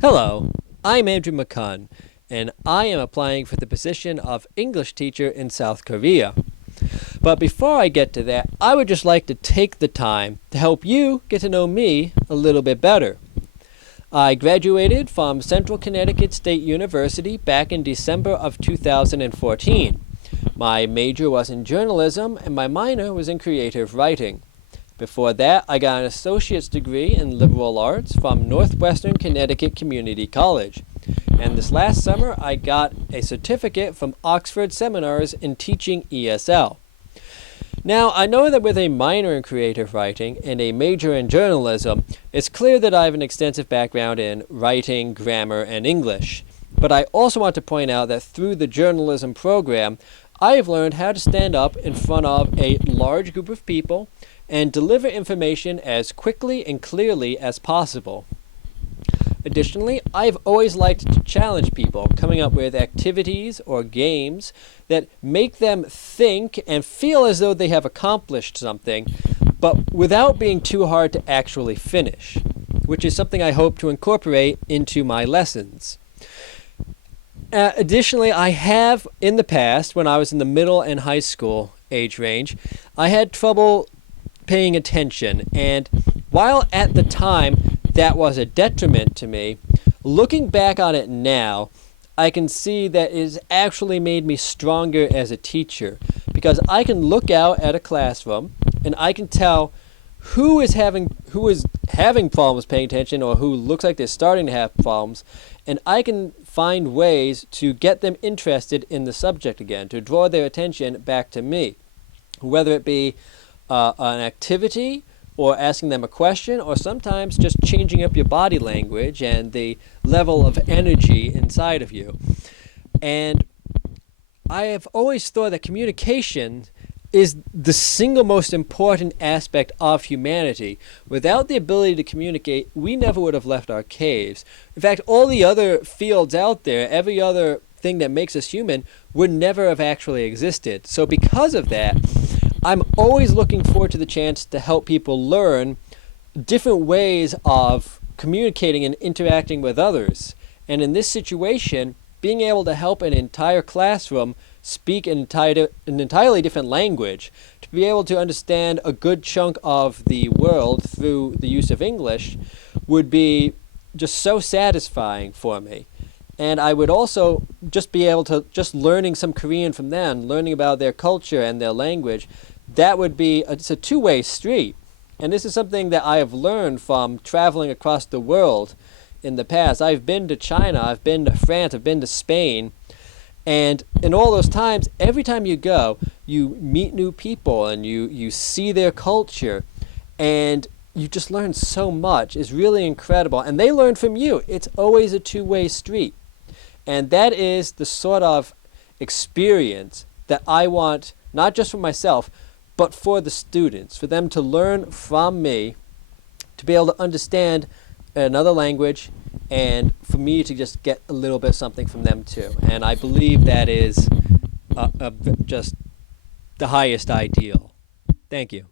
Hello, I'm Andrew McCunn, and I am applying for the position of English teacher in South Korea. But before I get to that, I would just like to take the time to help you get to know me a little bit better. I graduated from Central Connecticut State University back in December of 2014. My major was in journalism and my minor was in creative writing. Before that, I got an associate's degree in liberal arts from Northwestern Connecticut Community College. And this last summer, I got a certificate from Oxford Seminars in teaching ESL. Now, I know that with a minor in creative writing and a major in journalism, it's clear that I have an extensive background in writing, grammar, and English. But I also want to point out that through the journalism program, I have learned how to stand up in front of a large group of people and deliver information as quickly and clearly as possible. Additionally, I've always liked to challenge people, coming up with activities or games that make them think and feel as though they have accomplished something, but without being too hard to actually finish, which is something I hope to incorporate into my lessons. Additionally, I have in the past, when I was in the middle and high school age range, I had trouble paying attention, and while at the time that was a detriment to me, looking back on it now, I can see that it has actually made me stronger as a teacher, because I can look out at a classroom and I can tell who is having problems paying attention or who looks like they're starting to have problems, and I can find ways to get them interested in the subject again, to draw their attention back to me, whether it be an activity or asking them a question, or sometimes just changing up your body language and the level of energy inside of you. And I have always thought that communication is the single most important aspect of humanity. Without the ability to communicate, we never would have left our caves. In fact, all the other fields out there, every other thing that makes us human, would never have actually existed. So because of that, I'm always looking forward to the chance to help people learn different ways of communicating and interacting with others. And in this situation, being able to help an entire classroom speak an entirely different language, to be able to understand a good chunk of the world through the use of English, would be just so satisfying for me. And I would also just be able to, just learning some Korean from them, learning about their culture and their language, that would be, it's a two-way street. And this is something that I have learned from traveling across the world in the past. I've been to China, I've been to France, I've been to Spain. And in all those times, every time you go, you meet new people and you see their culture. And you just learn so much. It's really incredible. And they learn from you. It's always a two-way street. And that is the sort of experience that I want, not just for myself, but for the students, for them to learn from me, to be able to understand another language, and for me to just get a little bit of something from them too. And I believe that is just the highest ideal. Thank you.